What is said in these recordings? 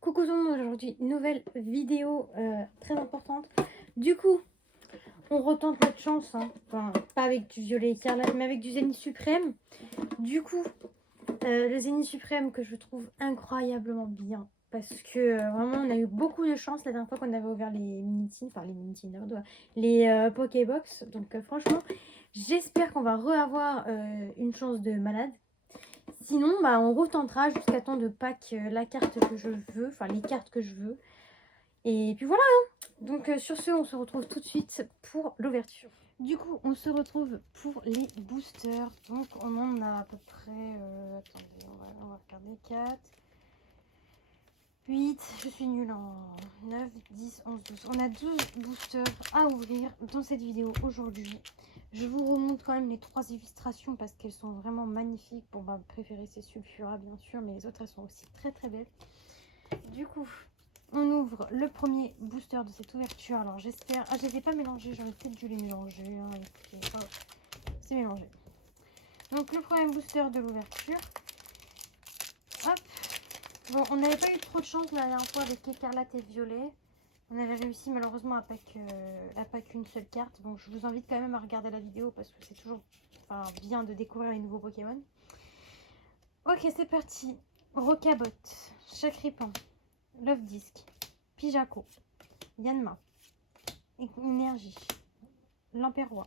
Coucou tout le monde, aujourd'hui nouvelle vidéo très importante. Du coup, on retente notre chance, hein. Enfin, pas avec du violet écarlate, mais avec du Zénith Suprême. Du coup, le Zénith Suprême que je trouve incroyablement bien. Parce que vraiment, on a eu beaucoup de chance la dernière fois qu'on avait ouvert les mini-tins, enfin les mini-tins, les Pokébox. Donc franchement, j'espère qu'on va re-avoir une chance de malade. Sinon, bah, on retentera jusqu'à temps de pack la carte que je veux, enfin les cartes que je veux. Et puis voilà, hein. Donc sur ce, on se retrouve tout de suite pour l'ouverture. Du coup, on se retrouve pour les boosters. Donc on en a à peu près, attendez, on va regarder 4, 8, je suis nulle en 9, 10, 11, 12. On a 12 boosters à ouvrir dans cette vidéo aujourd'hui. Je vous remonte quand même les 3 illustrations parce qu'elles sont vraiment magnifiques. Bon, ma préférée c'est Sulfura bien sûr, mais les autres elles sont aussi très très belles. Du coup, on ouvre le premier booster de cette ouverture. Alors j'espère... Ah, je les ai pas mélangés, j'aurais peut-être dû les mélanger. Hein. Écoutez, oh, c'est mélangé. Donc le premier booster de l'ouverture. Hop. Bon, on n'avait pas eu trop de chance la dernière fois avec écarlate et violet. On avait réussi malheureusement à pack une seule carte. Donc je vous invite quand même à regarder la vidéo parce que c'est toujours bien de découvrir les nouveaux Pokémon. Ok, c'est parti. Rocabot, Chakripan, Love Disc, Pijaco, Yanma, Énergie, Lamperrois,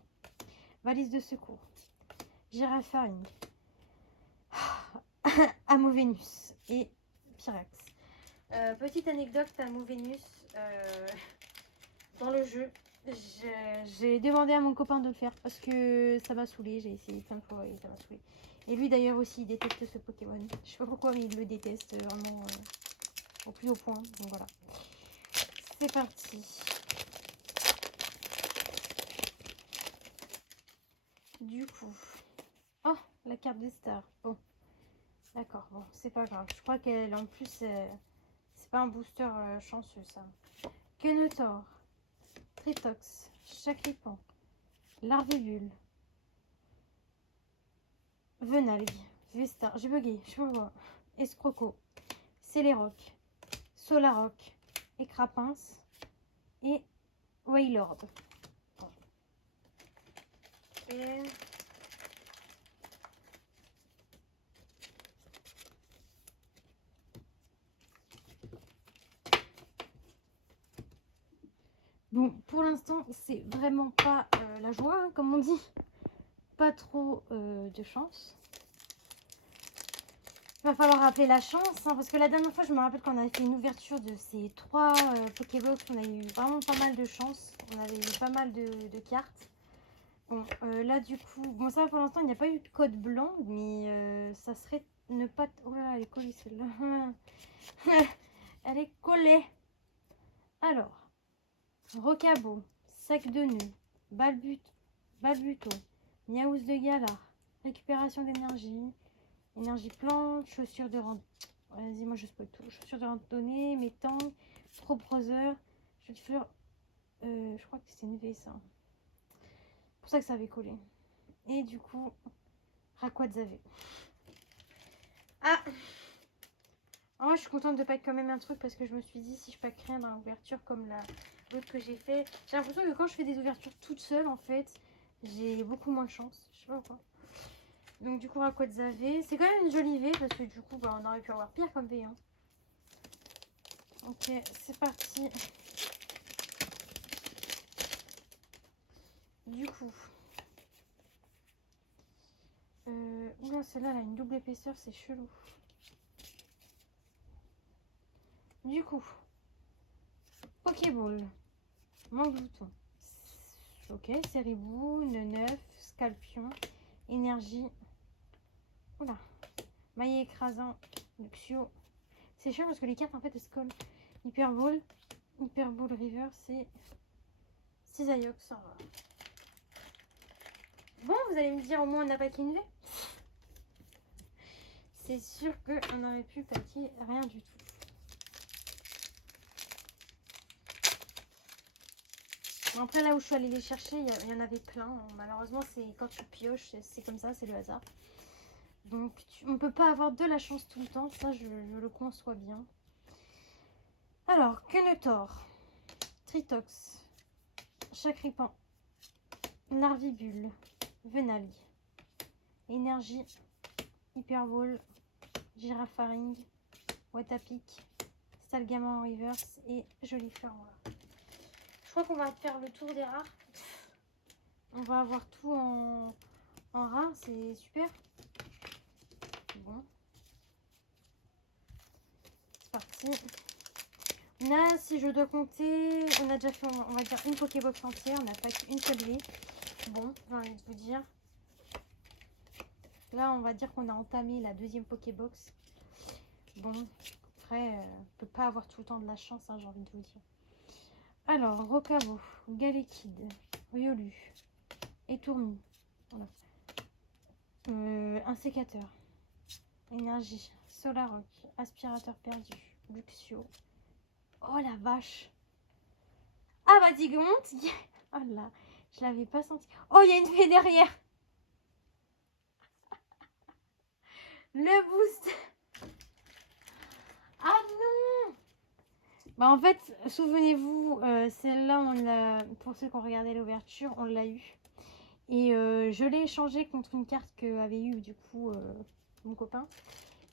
Valise de secours, Girafaring, Amovenus et Pyrax. Petite anecdote Amovenus, dans le jeu, j'ai demandé à mon copain de le faire parce que ça m'a saoulé. J'ai essayé plein de fois et ça m'a saoulé. Et lui d'ailleurs aussi, il déteste ce Pokémon. Je sais pas pourquoi, mais il le déteste vraiment au plus haut point. Donc voilà. C'est parti. Du coup, oh, la carte des stars. Bon, d'accord, bon, c'est pas grave. Je crois qu'elle, en plus, c'est pas un booster chanceux, ça. Kenetor, Tritox, Chakripan, Larvébule, Venalg, Vesta, j'ai bugué, je peux voir. Escroco, Céléroc, Solaroc, Écrapince et Wailord. Bon. Et... Bon, pour l'instant, c'est vraiment pas la joie, hein, comme on dit. Pas trop de chance. Il va falloir rappeler la chance, hein, parce que la dernière fois, je me rappelle qu'on avait fait une ouverture de ces 3 Pokébox. On a eu vraiment pas mal de chance. On avait eu pas mal de cartes. Bon, là, du coup... Bon, ça, pour l'instant, il n'y a pas eu de code blanc, mais ça serait ne pas... Oh là là, elle est collée, celle-là. Elle est collée. Alors, Rocabo, Sac de nœuds, Balbuto, Miaousse de Galar, récupération d'énergie, énergie plante, chaussures de randonnée. Vas-y, moi je spoil tout. Chaussures de randonnée, métang, proposeur, jeu de fleurs. Je crois que c'est une V ça. C'est pour ça que ça avait collé. Et du coup, Rayquaza. Ah! Moi je suis contente de pack quand même un truc parce que je me suis dit si je pack rien dans l'ouverture comme l'autre que j'ai fait. J'ai l'impression que quand je fais des ouvertures toute seule en fait, j'ai beaucoup moins de chance. Je sais pas pourquoi. Donc du coup Rayquaza, c'est quand même une jolie V parce que du coup bah, on aurait pu avoir pire comme V. Hein. Ok, c'est parti. Du coup, oula, celle-là elle a une double épaisseur, c'est chelou. Du coup, Pokéball, Manglouton, ok, Ceribou, Neuf, Scalpion, Énergie, oula, Maillet écrasant, Luxio. C'est chiant parce que les cartes en fait elles se collent. Hyperball, Hyperball River, c'est Cisaillux, ça va. Bon, vous allez me dire au moins on n'a pas qu'une V. C'est sûr qu'on aurait pu paquer rien du tout. Bon, après là où je suis allée les chercher, il y en avait plein. Malheureusement, c'est quand tu pioches, c'est comme ça, c'est le hasard. Donc on ne peut pas avoir de la chance tout le temps, ça je le conçois bien. Alors, Quenetor, Tritox, Chacripan, Larvibule, Venalgue, Énergie, Hyperball, Girafaring, Watapic, Stalgament en reverse et Jolie Fleur. Voilà. Je crois qu'on va faire le tour des rares. On va avoir tout en rare, c'est super. Bon. C'est parti. Là, si je dois compter, on a déjà fait, on va dire, une Pokébox entière. On n'a pas qu'une tablée. Bon, j'ai envie de vous dire. Là, on va dire qu'on a entamé la deuxième Pokébox. Bon, après, on peut pas avoir tout le temps de la chance, hein, j'ai envie de vous dire. Alors, Rocabo, Galekid, Riolu, Étourmi, voilà. Un sécateur, Énergie, Solaroc, Aspirateur perdu, Luxio. Oh la vache! Ah bah dis monte! Oh là, je l'avais pas senti. Oh, il y a une fée derrière! Le boost! Ah non! Bah en fait, souvenez-vous, celle-là, on l'a, pour ceux qui ont regardé l'ouverture, on l'a eu. Et je l'ai échangée contre une carte qu'avait eu du coup mon copain.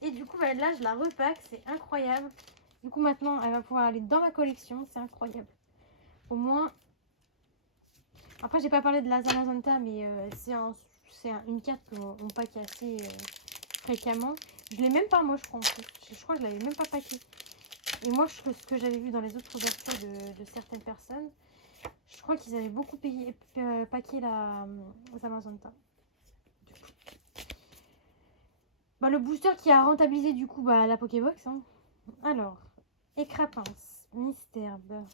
Et du coup, bah, là, je la repack, c'est incroyable. Du coup, maintenant, elle va pouvoir aller dans ma collection, c'est incroyable. Au moins... Après, j'ai pas parlé de la Zamazenta, mais c'est une carte qu'on pack assez fréquemment. Je l'ai même pas, moi, je crois, en plus. Je crois que je l'avais même pas packé. Et moi, ce que j'avais vu dans les autres ouvertures de certaines personnes, je crois qu'ils avaient beaucoup packé la Zamazenta. Bah, le booster qui a rentabilisé du coup bah, la Pokébox. Hein. Alors, Écrapince, Misterbe,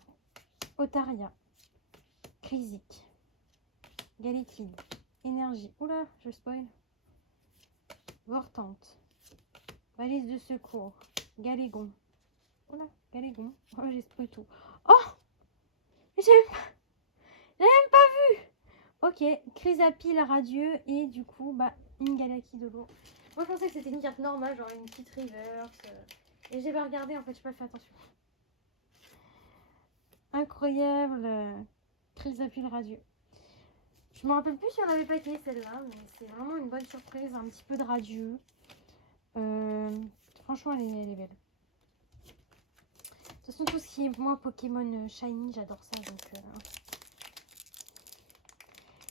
Otaria, Crisic, Galekid, Énergie. Oula, je spoil. Vortante, Valise de secours, Galégon. Oula, Galégon. Oh, j'ai spoil tout. Oh, j'ai même pas vu. Ok, Chrysapile radieux et du coup, bah, une Galaki de l'eau. Moi, je pensais que c'était une carte normale, genre une petite reverse. Et j'ai pas regardé, en fait, j'ai pas fait attention. Incroyable. Chrysapile radieux. Je me rappelle plus si on avait paqué celle-là, mais c'est vraiment une bonne surprise. Un petit peu de radieux. Franchement, elle est belle. De toute façon, tout ce qui est, moi, Pokémon Shiny, j'adore ça. Donc,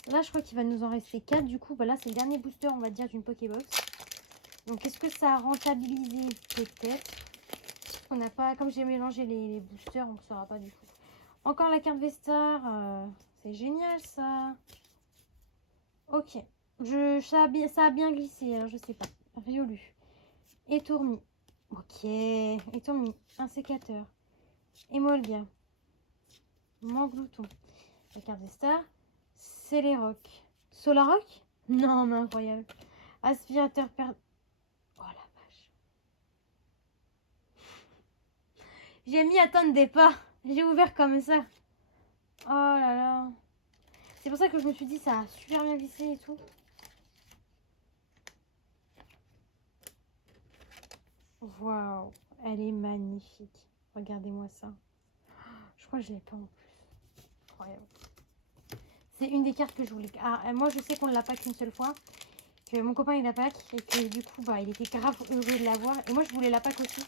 là, je crois qu'il va nous en rester 4. Du coup, bah, là, c'est le dernier booster, on va dire, d'une Pokébox. Donc, est-ce que ça a rentabilisé? Peut-être. On n'a pas, comme j'ai mélangé les boosters, on ne saura pas du coup. Encore la carte Vestar. C'est génial, ça. Ok. Ça a bien glissé, alors je sais pas. Riolu. Étourmi. Ok. Étourmi. Un sécateur. Emolga. Manglouton. La carte Vestar. Céléroc. Solaroc? Non, mais incroyable. Aspirateur perdu. Oh la vache. J'ai mis attendez pas. J'ai ouvert comme ça. Oh là là. C'est pour ça que je me suis dit ça a super bien glissé et tout. Waouh, elle est magnifique. Regardez-moi ça. Je crois que je l'ai pas en plus. Incroyable. C'est une des cartes que je voulais. Ah, moi je sais qu'on ne l'a pas qu'une seule fois. Que mon copain il l'a pack et que du coup bah il était grave heureux de l'avoir. Et moi je voulais la pack aussi.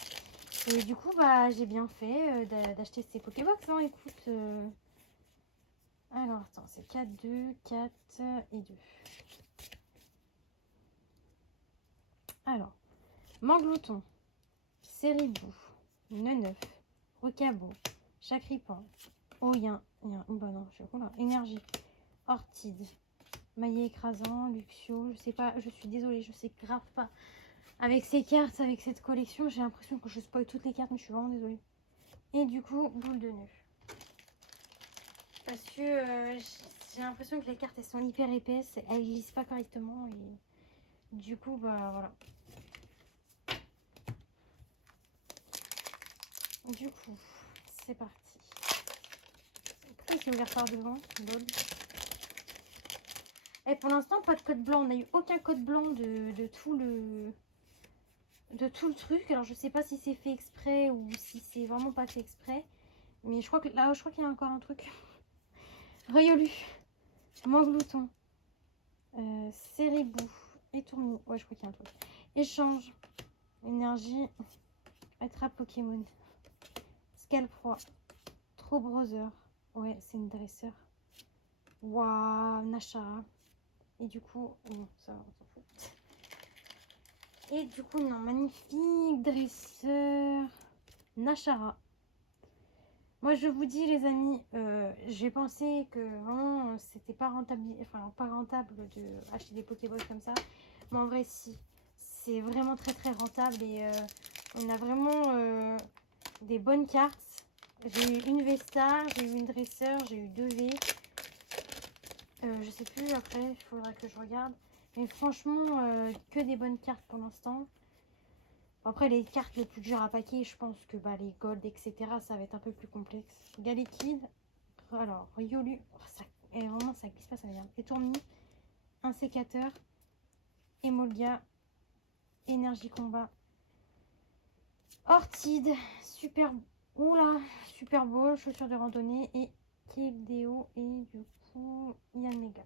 Et du coup bah j'ai bien fait d'acheter ces Pokébox. Hein, écoute. Alors attends, c'est 4, 2, 4 et 2. Alors, Manglouton, Céribou, Neneuf, Rocabo, Chacripan. Oh, il y a une bonne énergie. Ortide, Maillet écrasant, Luxio. Je sais pas, je suis désolée, je sais grave pas. Avec ces cartes, avec cette collection, j'ai l'impression que je spoil toutes les cartes, mais je suis vraiment désolée. Et du coup, boule de nœud. Parce que j'ai l'impression que les cartes elles sont hyper épaisses, elles glissent pas correctement et du coup bah voilà. Du coup, c'est parti. Pourquoi il s'est ouvert par devant? Et pour l'instant, pas de code blanc. On n'a eu aucun code blanc de tout le de tout le truc. Alors je sais pas si c'est fait exprès ou si c'est vraiment pas fait exprès. Mais je crois que là, je crois qu'il y a encore un truc. Riolu, Manglouton, Séribou, Étourmi. Ouais, je crois qu'il y a un truc. Échange, énergie, attrape Pokémon, Scalproie, Trobrother. Ouais, c'est une dresseur. Waouh, Nashara. Et du coup, bon, ça, on s'en fout. Et du coup, non, magnifique dresseur, Nashara. Moi, je vous dis, les amis, j'ai pensé que vraiment, c'était pas rentable, enfin, pas rentable de acheter des Pokéballs comme ça. Mais en vrai, si. C'est vraiment très, très rentable. Et on a vraiment des bonnes cartes. J'ai eu une V-Star, j'ai eu une dresseur, j'ai eu 2 V. Je sais plus, après, il faudra que je regarde. Mais franchement, que des bonnes cartes pour l'instant. Après, les cartes les plus dures à paquer, je pense que bah, les gold, etc., ça va être un peu plus complexe. Galekid, alors, Riolu, oh, ça, et vraiment, ça glisse pas, ça vient. Étourmi, un sécateur, Emolga, énergie combat, Ortide, super, oula, super beau, chaussures de randonnée et Keldeo et du coup, Yann Mega.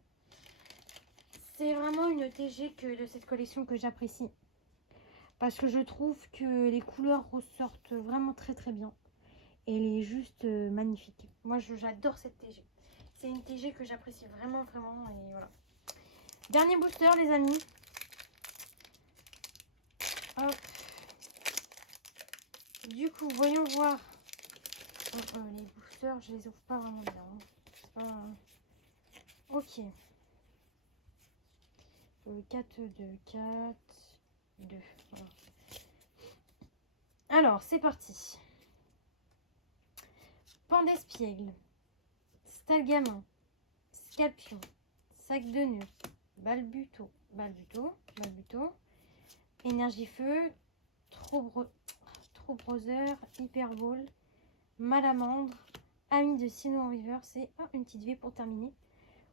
C'est vraiment une TG que de cette collection que j'apprécie. Parce que je trouve que les couleurs ressortent vraiment très très bien. Et elle est juste magnifique. Moi j'adore cette TG. C'est une TG que j'apprécie vraiment vraiment. Et voilà. Dernier booster les amis. Hop. Du coup voyons voir. Les boosters je les ouvre pas vraiment bien. C'est pas... Ok. 4, 2, 4, 2. Voilà. Alors c'est parti. Pandespiègle, Stalgamin, Scalpion, Sac de nœud, Balbuto, Énergie Feu, Trobrother, Hyperball, Malamandre, Ami de Sinnoh en reverse et une petite V pour terminer.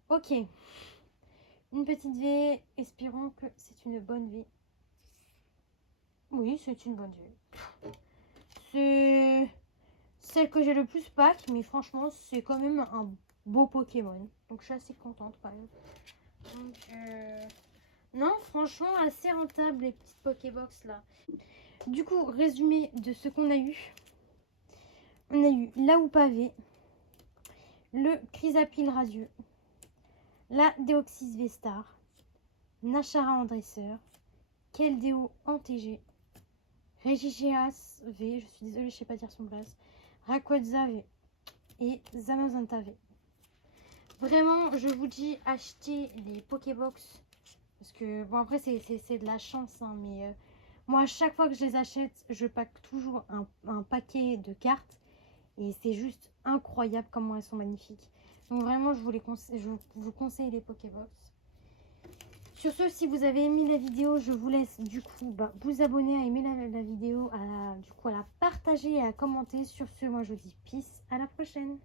Ok, une petite V, espérons que c'est une bonne V. Oui, c'est une bonne V. C'est celle que j'ai le plus pack, mais franchement, c'est quand même un beau Pokémon. Donc, je suis assez contente quand même. Donc, non, franchement, assez rentable les petites Pokébox là. Du coup, résumé de ce qu'on a eu. On a eu la Houpavé, le Chrysapile Radieux, la Deoxys V-Star, Nashara en dresseur, Keldeo en TG, Regigias V, je suis désolée, je sais pas dire son place, Rayquaza V et Zamazenta V. Vraiment, je vous dis, achetez les Pokébox. Parce que, bon, après, c'est de la chance, hein, mais moi, à chaque fois que je les achète, je pack toujours un paquet de cartes. Et c'est juste incroyable comment elles sont magnifiques. Donc, vraiment, je vous conseille les Pokébox. Sur ce, si vous avez aimé la vidéo, je vous laisse du coup vous abonner, à aimer la vidéo, à la partager et à commenter. Sur ce, moi, je vous dis peace, à la prochaine.